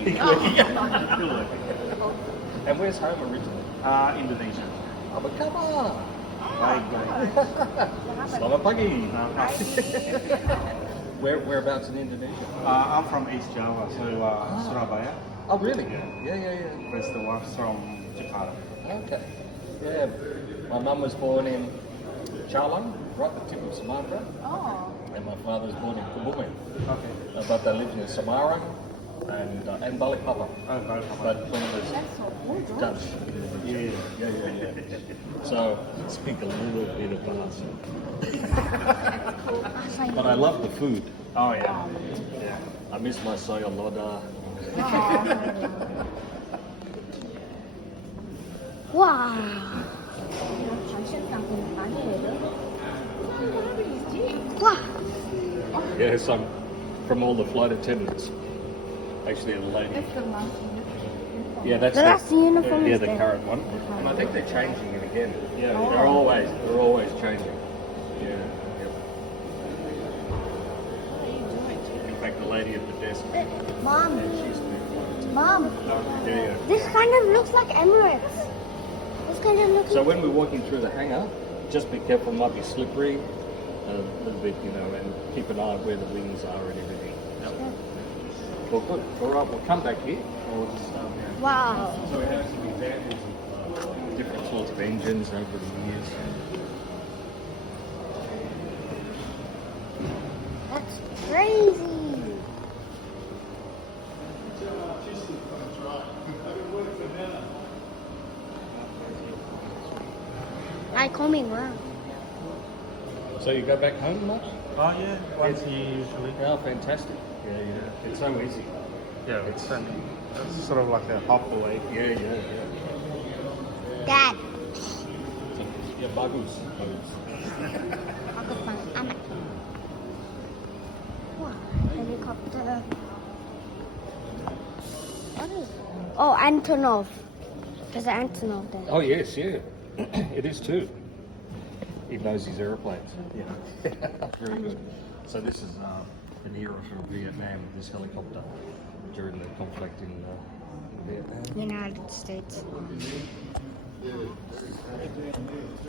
And where's home originally? Indonesia. Oh, but come on. Baik, baik. Selamat pagi. Whereabouts in Indonesia? I'm from East Java, so Surabaya. Oh, really? Yeah. Where's the wife from Jakarta? Okay. Yeah. My mum was born in Chalang, right at the tip of Sumatra. Oh. And my father was born in Kebumen. Okay. But they lived in Semarang and Balikpapan. Balikpapan. But when it was That's so good, huh? Dutch. Yeah. So I speak a little bit of Bahasa. That's cool. But I love the food. Oh yeah. I miss my sayur loda. 와. 당신랑 많이 해요? 와. Yes, I'm from all the flight attendants. Actually, a lady. That's the last Yeah, that's the uniform. yeah, is the there. current one. And I think they're changing it again. Yeah, Oh. they're always changing. Yeah. In fact, the lady at the desk, Mom, she used to be a flight attendant. Mom, Yeah. this kind of looks like Emirates. This kind of looks So like... when we're walking through the hangar, just be careful, might be slippery a little bit, and keep an eye on where the wings are and everything. Well, good. All right, we'll come back here. Or we'll just start here. Wow. So we have some examples of different sorts of engines over the years. That's crazy. Like coming around. So you go back home much? Oh yeah. Once a year usually. Oh, fantastic. Yeah. It's so easy. Yeah. It's sort of like a hop away. Yeah. Dad. Yeah, bagus. Aku fun. Anak. Wow, helicopter. What is it? Oh, Antonov. There's an Antonov there. Oh, yes, yeah. It is too. He knows his aeroplanes. Yeah. Very good. So this is an era from Vietnam, this helicopter, during the conflict in Vietnam. United States.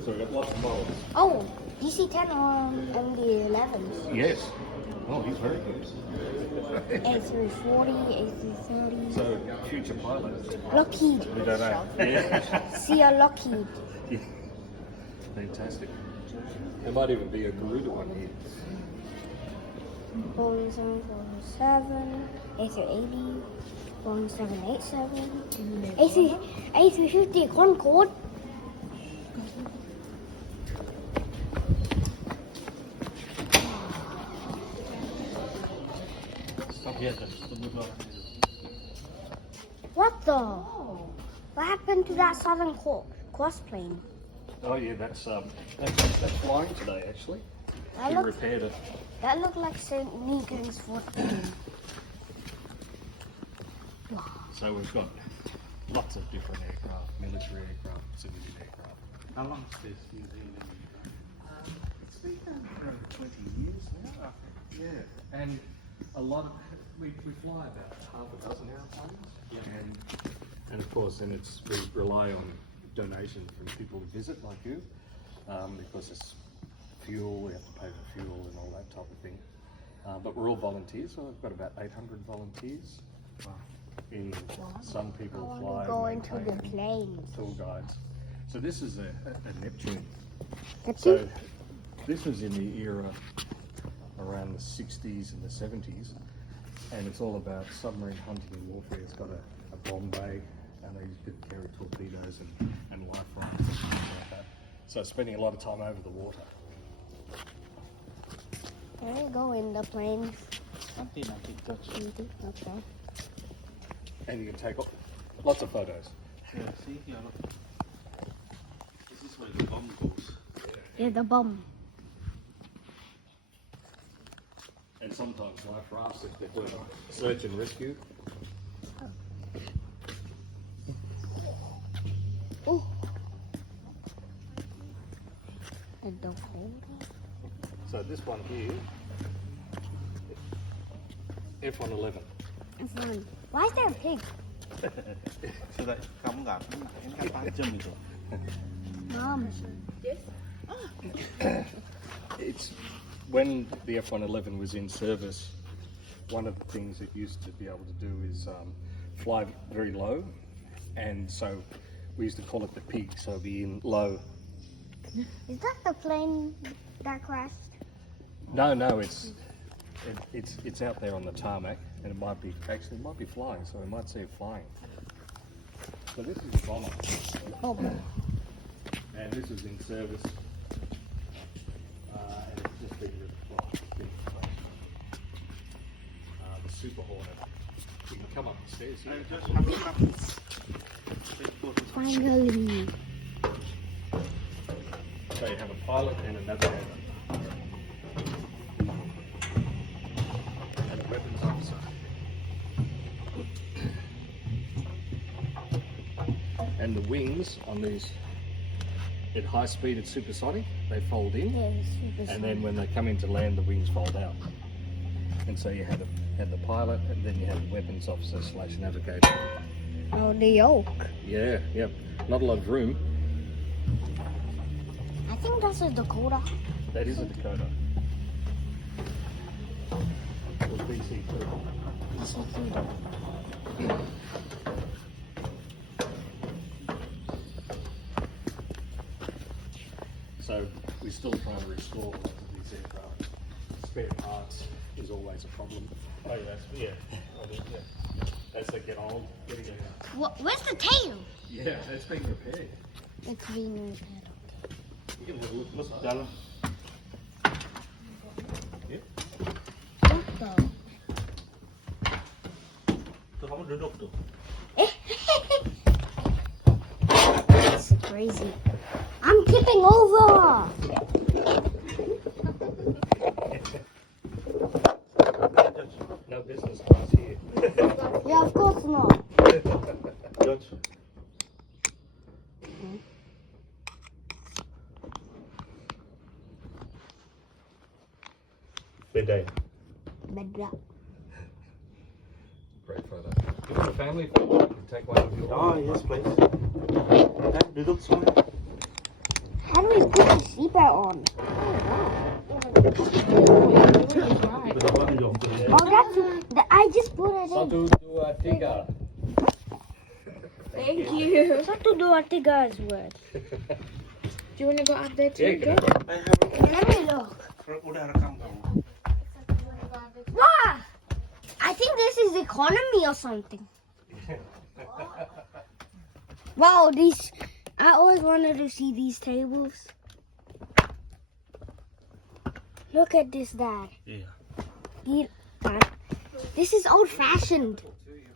So we've got lots of models. Oh, DC-10 or MD-11s. Yes. Oh, he's very good. A340, A330. So future pilots. Lockheed. We don't know. Yeah. See a Lockheed. Fantastic. There might even be a Garuda one here. Boeing 747, A380, Boeing 787, A350 Concorde. What the? What happened to that Southern Cross plane? Oh yeah, that's flying today actually. That We looked, repaired it. that looked like St. Negan's 14. Wow. So we've got lots of different aircraft, military aircraft, civilian aircraft. How long is this museum? It's been going for 20 years now. Yeah, and a lot of we fly about half a dozen airplanes, and of course, then we rely on donations from people who visit like you, because it's fuel. We have to pay for fuel and all that type of thing. But we're all volunteers, so we've got about 800 volunteers. Some people I fly. want to go and into the maintain planes. tour guides. So this is a Neptune. Neptune? So this was in the era around the 60s and the 70s, and it's all about submarine hunting and warfare. It's got a bomb bay, and they could carry torpedoes and life rafts and things like that. So it's spending a lot of time over the water. Can I go in the planes? Nanti touch. Okay. And you can take lots of photos. Yeah, see here. Look. This is where the bomb goes. Yeah, the bomb. And sometimes life rafts if they're doing search and rescue. Oh. And the hole. So this one here, F-111. F1. Why is there a pig? So that come up, and come back to me. Mom. It's when the F-111 was in service, one of the things it used to be able to do is fly very low, and so we used to call it the pig, so it'd be in low. Is that the plane that crashed? No, it's out there on the tarmac, and it might be flying, so we might see it flying. So this is a bomber, Oh. and this is in service, and it's just been replaced. The Super Hornet. You can come up the stairs here. Finally. So you have a pilot and a navigator. And a weapons officer. And the wings on these, at high speed at supersonic, they fold in. Yeah, super And then when they come into land, the wings fold out. And so you had the pilot, and then you had the weapons officer / navigator. Oh, the yoke. Yeah, yep. Not a lot of room. I think that's a Dakota. That is a Dakota. Or BC2. That's a Dakota. So we're still trying to restore lots of these aircraft. Spare parts is always a problem. Oh, yeah. As they get old, Where's the tail? yeah, it's being repaired. It's being repaired. You can have a look at Look the down. Yep. What the? Tôi không có duduk tuh. That's crazy. I'm tipping over. No business class here. Yeah, of course not. George. Beda. Bedra. Great photo. You got a family photo? You can take one of your. Oh, yes, please. Duduk semua. How do we put the seatbelt on? Duduk lagi dong. Oh, I just put it in. Satu, dua, tiga. Thank you. Satu dua tiga is word. Do you want to go up there too? Yeah, Good. I have Let me look. udah rekam kamu. Wow. I think this is economy or something. Wow, these. I always wanted to see these tables. Look at this, Dad. Iya. Dad. This is old-fashioned.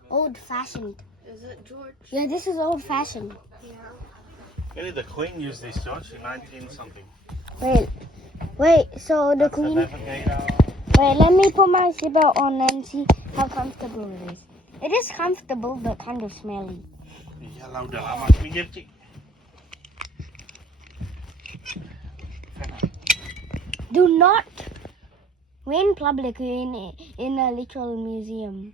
Old-fashioned. Is it George? Yeah, this is old-fashioned. Ini the Queen used this, George, in 19 something. Wait. So the Queen. Navigator. Wait, let me put my seatbelt on and see how comfortable it is. It is comfortable, but kind of smelly. Iyalah, udah lama pinjam, Cik. Do not. We're in public. We're in a literal museum.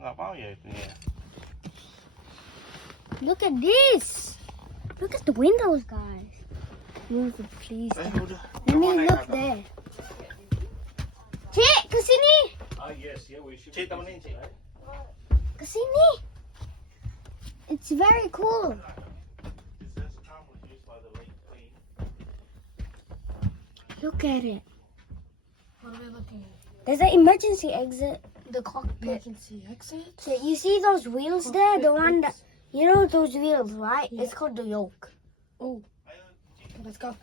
Nggak mau ya itu ya. Look at this. Look at the windows, guys. Move it, please. Udah. Let me look there. Cik, kesini. Oh yes, yeah, we should. Cik, temenin, Cik. Kesini. It's very cool. It says car was used by the late Queen. Look at it. What are we looking at? There's an emergency exit. The cockpit. Emergency exit? So you see those wheels there? The one that, you know those wheels, right? It's called the yoke. Oh. Let's go.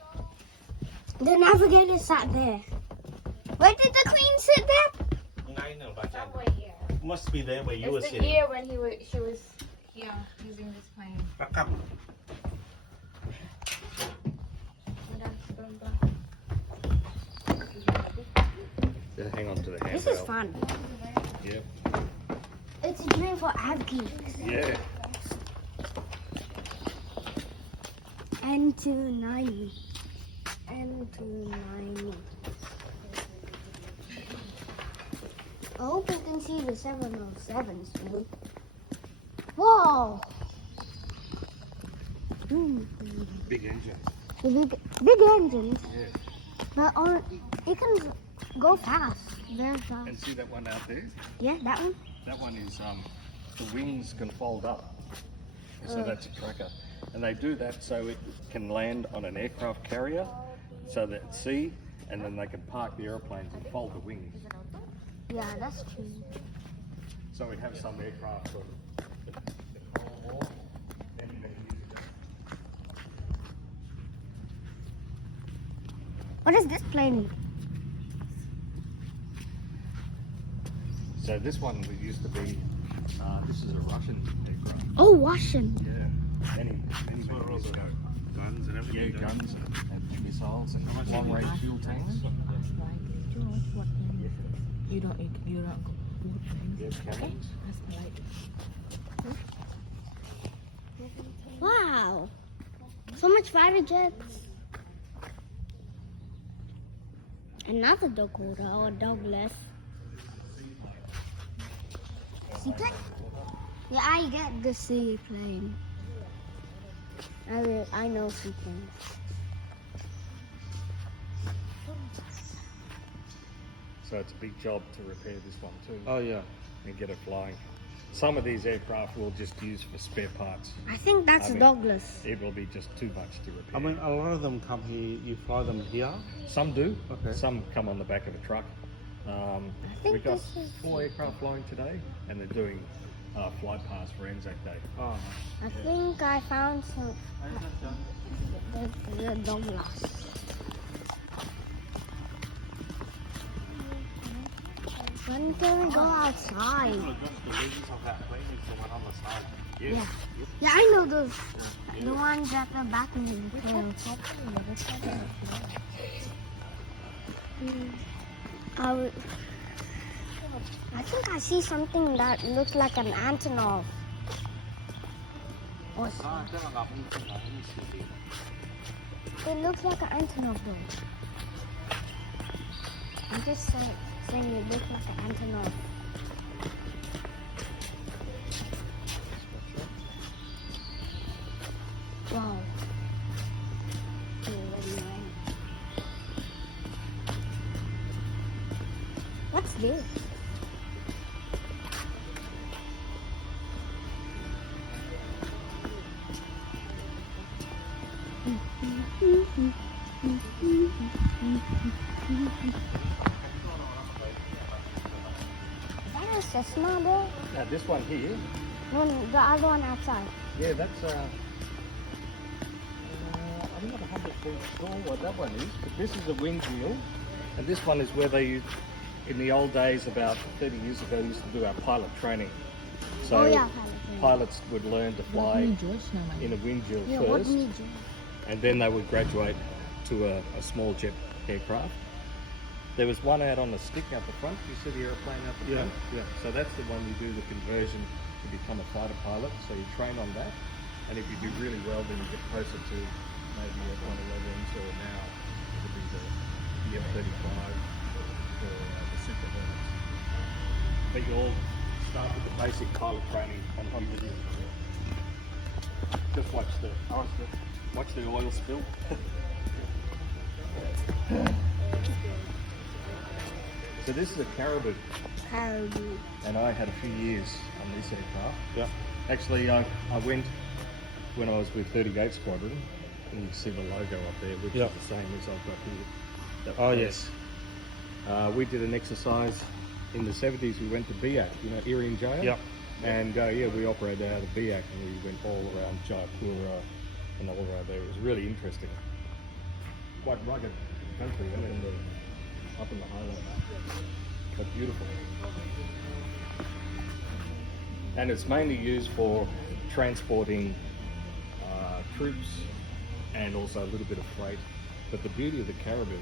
The navigator sat there. Where did the Queen sit there? Nggak ini baca. Somewhere here. Must be there where you were It's the sitting. year when she was here using this plane. Rekam. Yeah, hang on to the handrail. This is fun. Yeah. It's a dream for athletes. Yeah. And to 90. And to 90. I hope you can see the 707s, man. Whoa! Big engine. The big engines. Yeah. But it can go fast. Very fast. And see that one out there? Yeah, that one? That one is, the wings can fold up. So that's a tracker. And they do that so it can land on an aircraft carrier, so that at sea, and then they can park the airplanes and fold the wings. Yeah, that's true. So we have some aircraft from the Cold War, many years ago. What is this plane? So this one used to be, this is a Russian aircraft. Oh, Russian. Yeah, many years ago. Guns and everything. Yeah, guns and missiles and long-range fuel tanks. You don't go. Yeah, cannons. That's like Wow. So much fighter jets. Another Dakota or Douglas. Seaplane? Yeah, I get the seaplane. I know seaplanes. So it's a big job to repair this one too Oh yeah. and get it flying. Some of these aircraft we'll just use for spare parts. I think that's I a mean- Douglas. It will be just too much to repair. I mean, a lot of them come here. You fly them here. Some do. Okay. Some come on the back of a truck. think We've got this is- 4 aircraft flying today, and they're doing flight pass for Anzac Day. Oh. I think I found some. The Douglas. When can we go outside? The wings of that plane is the one on the side. Yeah. Yeah, I know those. The ones at the back of the tail. I think I see something that looks like an Antonov. Or it looks like an Antonov though. I'm just saying it looks like an Antonov. Wow. What's this? Is that a Cessna there? Now this one here, No, the other one outside. yeah, that's I'm not 100% sure what that one is, but this is a wing wheel, and this one is where they used, in the old days, about 30 years ago, used to do our pilot training. So Oh, yeah, pilot training. pilots would learn to fly in a wing wheel Yeah, what first, need you? and then they would graduate to a small jet aircraft. There was one out on the stick out the front. You see the airplane out the front? Yeah. So that's the one you do the conversion to become a fighter pilot. So you train on that, and if you do really well, then you get closer to maybe F-111s, or now it'll be the F-35 or the Super Hornets. But you all start with the basic pilot training on video. Just watch the oil spill. So this is a Caribou, Caribou. and I had a few years on this aircraft. Yeah. Actually, I went when I was with 38 Squadron, and you see the logo up there, which Yeah. is the same as I've got here. That Oh, place. We did an exercise in the 70s. We went to BIAC, Erie in Jail. Yeah. And we operated out of BIAC, and we went all around Jaipur and all around there. It was really interesting. Quite rugged country, up in the highlands, but beautiful. And it's mainly used for transporting troops and also a little bit of freight. But the beauty of the Caribou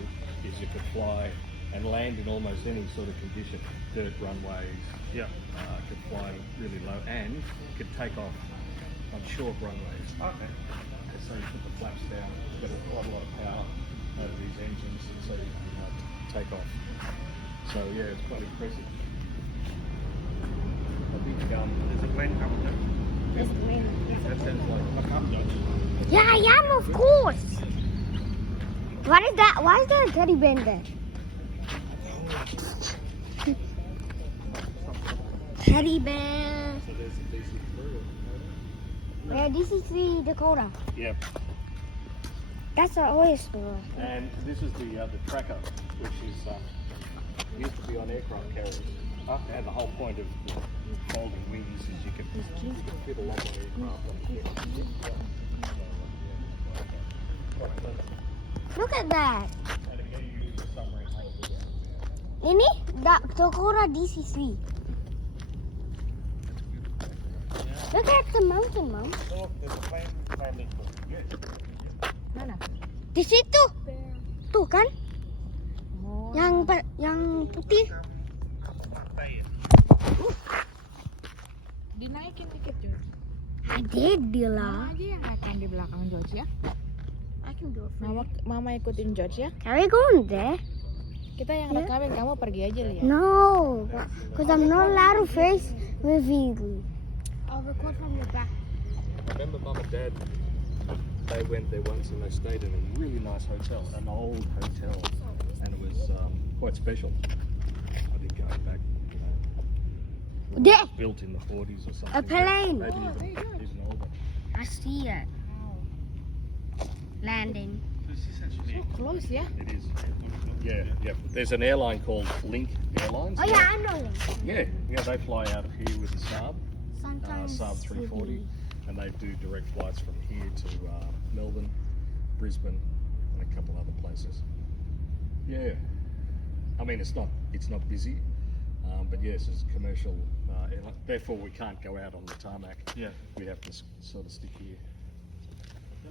is you could fly and land in almost any sort of condition. Dirt runways, Yeah. could fly really low, and could take off on short runways. Okay. So you put the flaps down, you've got quite a lot of power over these engines, so you can take off. So yeah, it's quite impressive. big There's a plane coming there. Just a minute. that sounds like I come, Dutch. Yeah, I am, of course. What is that? Why is there a teddy bear there? Teddy bear. so there's a DC-3. Yeah, DC-3 Dakota. Yep. That's our oyster. And this is the tracker, which is used to be on aircraft carriers. And the whole point of the folding wings is you can fit a lot more aircraft on the Look at that. And again, you use the submarine hull. Nini, Dakota DC-3. Look at the mountain, Mom. Look, there's a plane landing. Yes. Mana? Di situ. Tuh kan, Oh. yang putih. Dinaikin dikit, George. I did, Mama Dila. aja yang akan di belakang George ya. I can do it for Mama ikutin George ya. Can we go in there? Kita yang Yeah. rekamin, kamu pergi aja lihat. No, because I'm not allowed to face reveal. I'll record from your back. I remember Mum and Dad, they went there once and they stayed in a really nice hotel, an old hotel, and it was quite special. I think going back, There, built in the 40s or something. a plane. Maybe even older. I see it. Landing. This is actually Close ya. It is. Yeah, yeah. There's an airline called Link Airlines. Oh yeah, I know. Yeah, they fly out of here with the Saab, Sometimes Saab 340, and they do direct flights from here to Melbourne, Brisbane, and a couple other places. Yeah, I mean it's not busy, but yes, it's a commercial airline. Therefore, we can't go out on the tarmac. Yeah. We have to sort of stick here.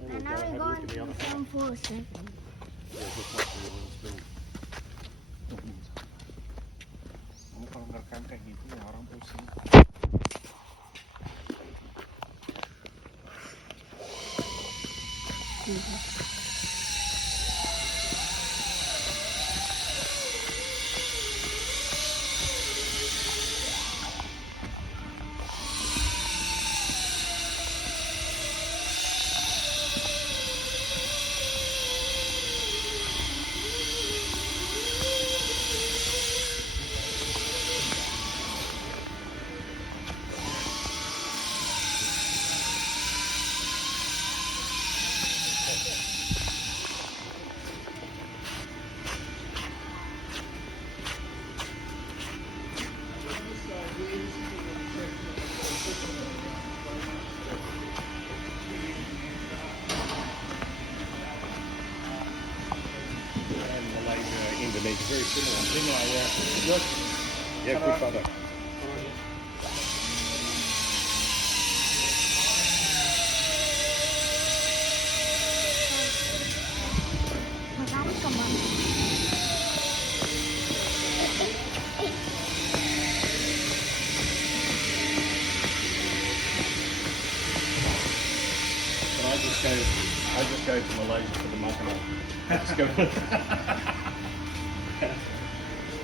And now we're going to the same force. Yeah, just like the airline's built. kamu kalau ngerekam kayak gitu ya orang pusing. And Malaysia, Indonesia, very similar. Similar, yeah. Yeah, good brother. Makanya kemana? But I just go to Malaysia for the makanan. I just go.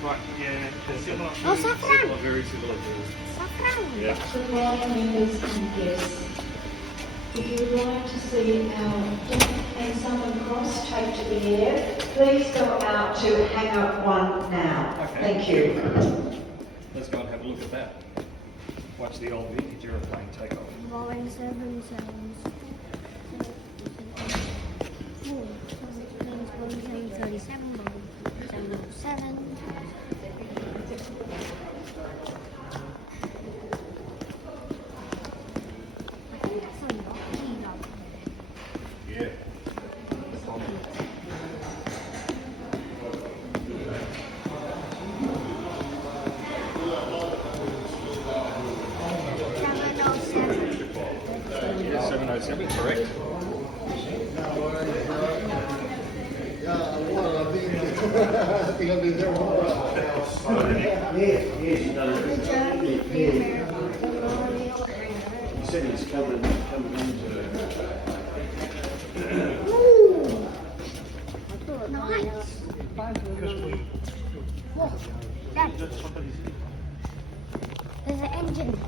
Right, yeah, they're similar. Oh, saffron. Very similar to. Saffron. Yeah. Surround members and guests. If you would like to see our flag and Southern Cross take to the air, please go out to hangar 1 now. Okay. Thank you. Let's go and have a look at that. Watch the old vintage aeroplane take off. Boeing 777. Boeing 737, Boeing 707. I think that's a Lockheed up there. Yeah. Yeah, 707, correct. Nice. Whoa, Dad. There's an engine.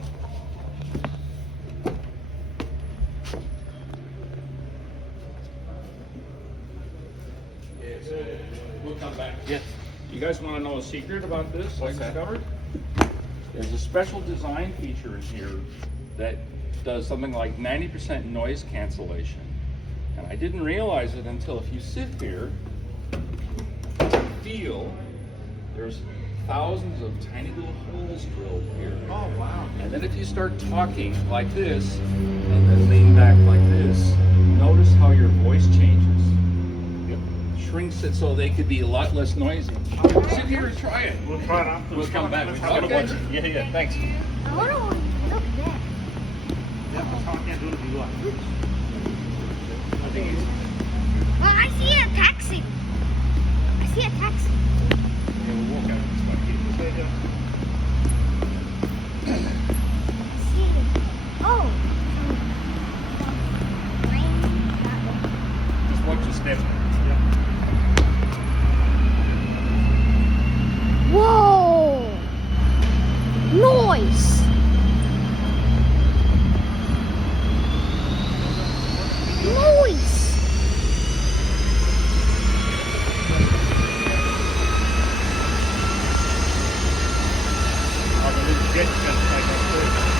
Yeah, so we'll come back. Yeah. You guys want to know a secret about this What's I that? discovered? There's a special design feature in here that does something like 90% noise cancellation. And I didn't realize it until if you sit here, feel there's thousands of tiny little holes drilled here. Oh, wow. And then if you start talking like this and then lean back like this, notice how your voice changes. Shrinks it so they could be a lot less noisy. Sit here and try it. We'll try it after. We'll come back. Let's have a Okay. watch it. Yeah, thanks. I want to look there. Yeah, that's how I can do it if you like. I think he's Well, I see a taxi. I see a taxi. yeah, we'll walk out this way. I see it. Oh. Just watch your step. Whoa! Noise! Noise! Oh, the little jet's gonna take off too.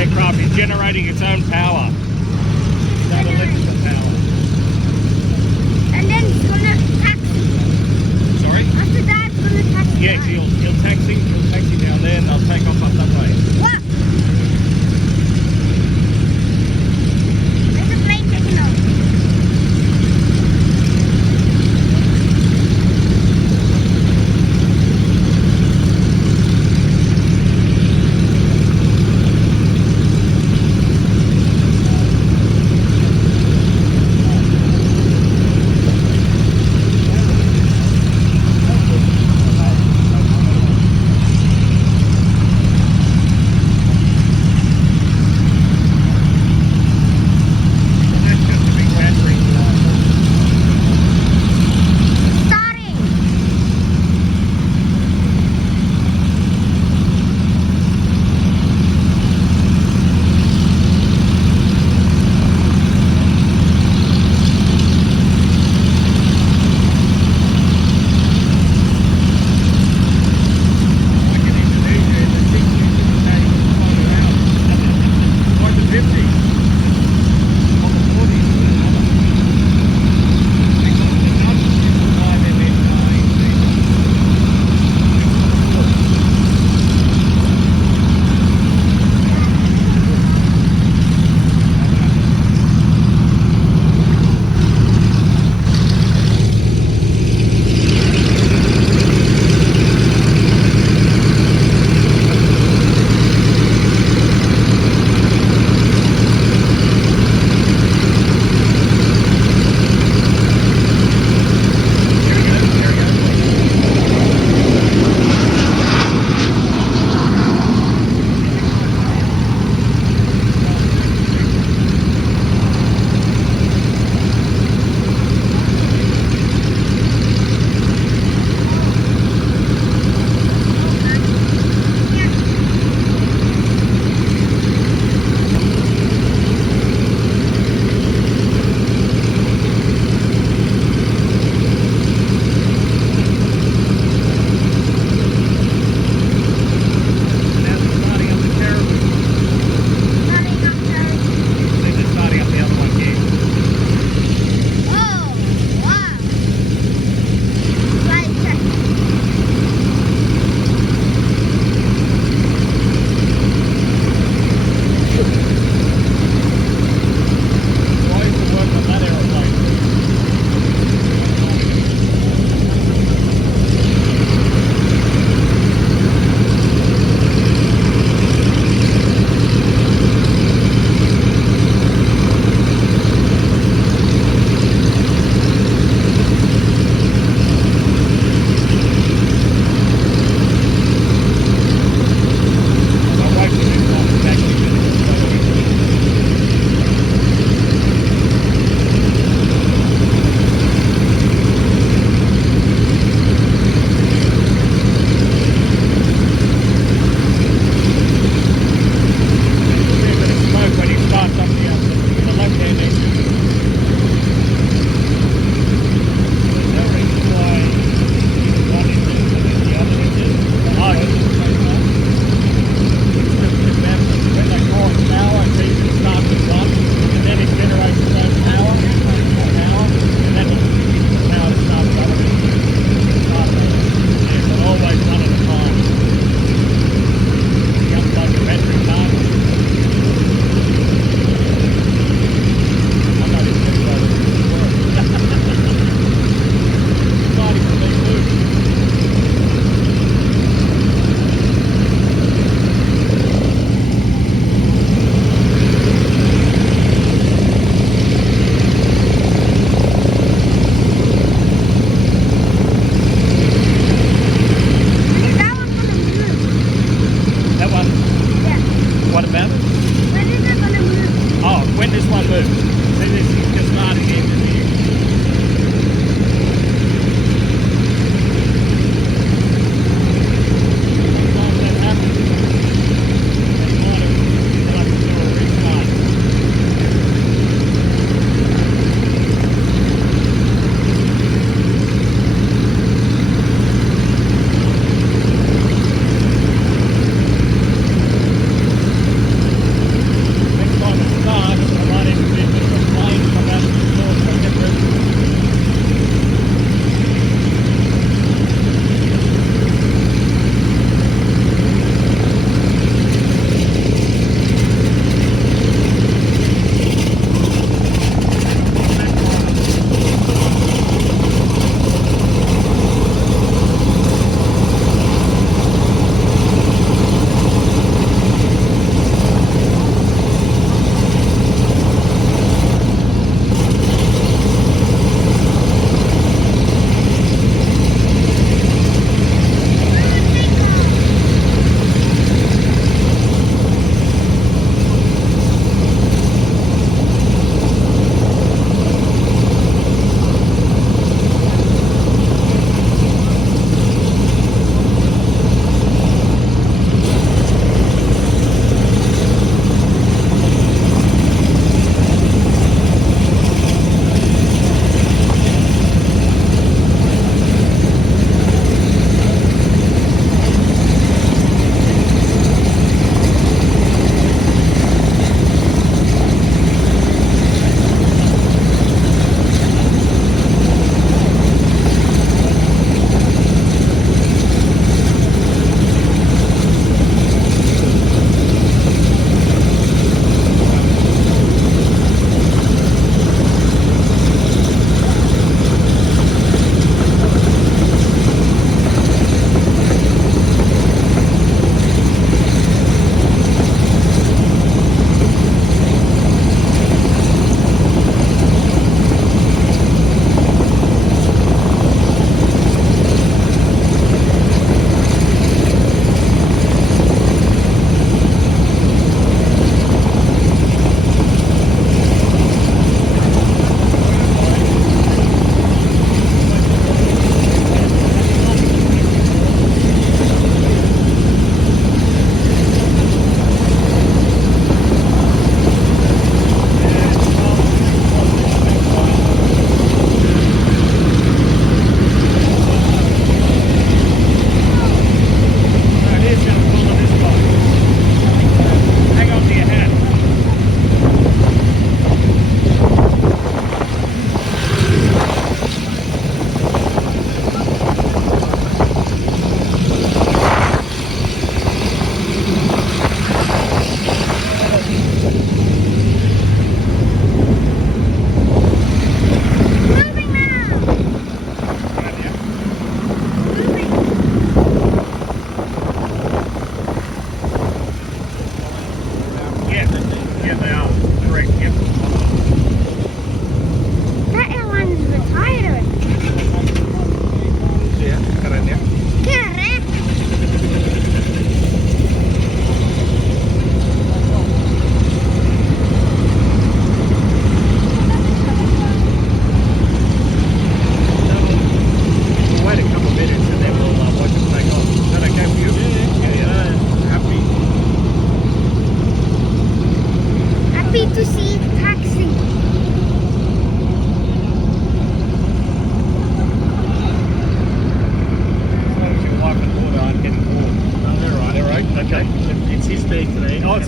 aircraft is generating its own power. It's not electrical power. And then it's gonna taxi. Sorry? After that, it's gonna taxi. Yes, right? he'll taxi down there and they'll take off up that way. What? There's a plane taking off.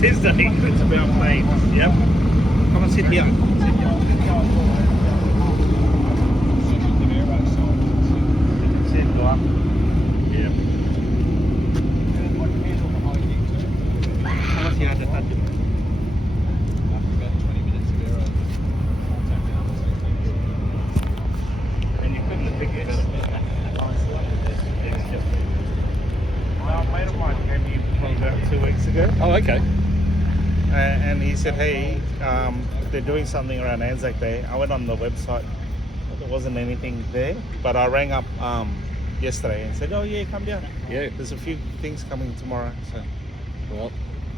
Tuesday. It's about planes. Yep. Come and sit here. Sit go up. Yep. How much you had to touch it? And you couldn't have picked it better. A mate of mine came here from about 2 weeks ago, Oh, okay. and he said, "Hey, they're doing something around Anzac Day." I went on the website, but there wasn't anything there. But I rang up yesterday and said, "Oh yeah, come down. Yeah. There's a few things coming tomorrow." So Well,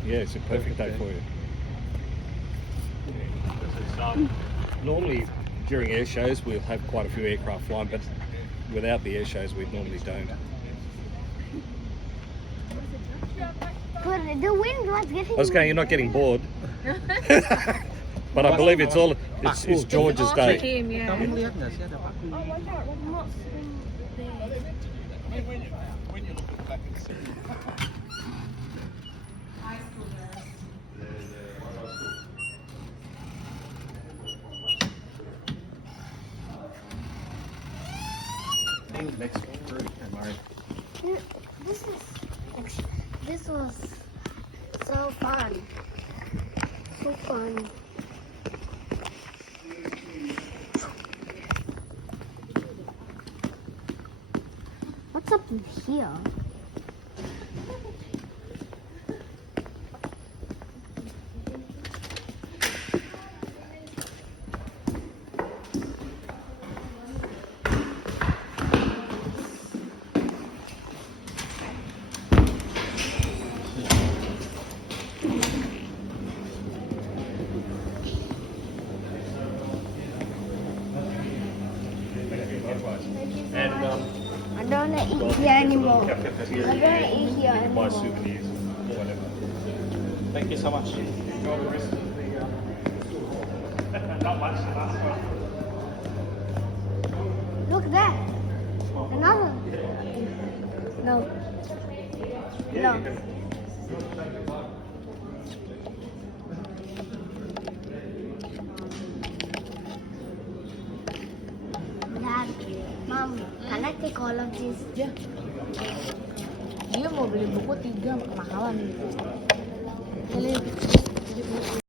yeah, it's a perfect day for you. Normally, during air shows, we'll have quite a few aircraft flying, but without the air shows, we normally don't. But the wind was getting. I was going, you're not getting bored. But I believe it's George's day. Him, yeah. kamu lihat nggak sih ada paku? This was so fun. So fun. What's up in here? And I don't want to eat here anymore. I don't want to eat here Buy anymore. souvenirs, whatever. thank you so much. Enjoy the rest of Not much. Look there. Another. No. No. Dad, Mom, can I take all of these? Ya. Dia mau beli buku 3 kemahalan gitu. Beli buku.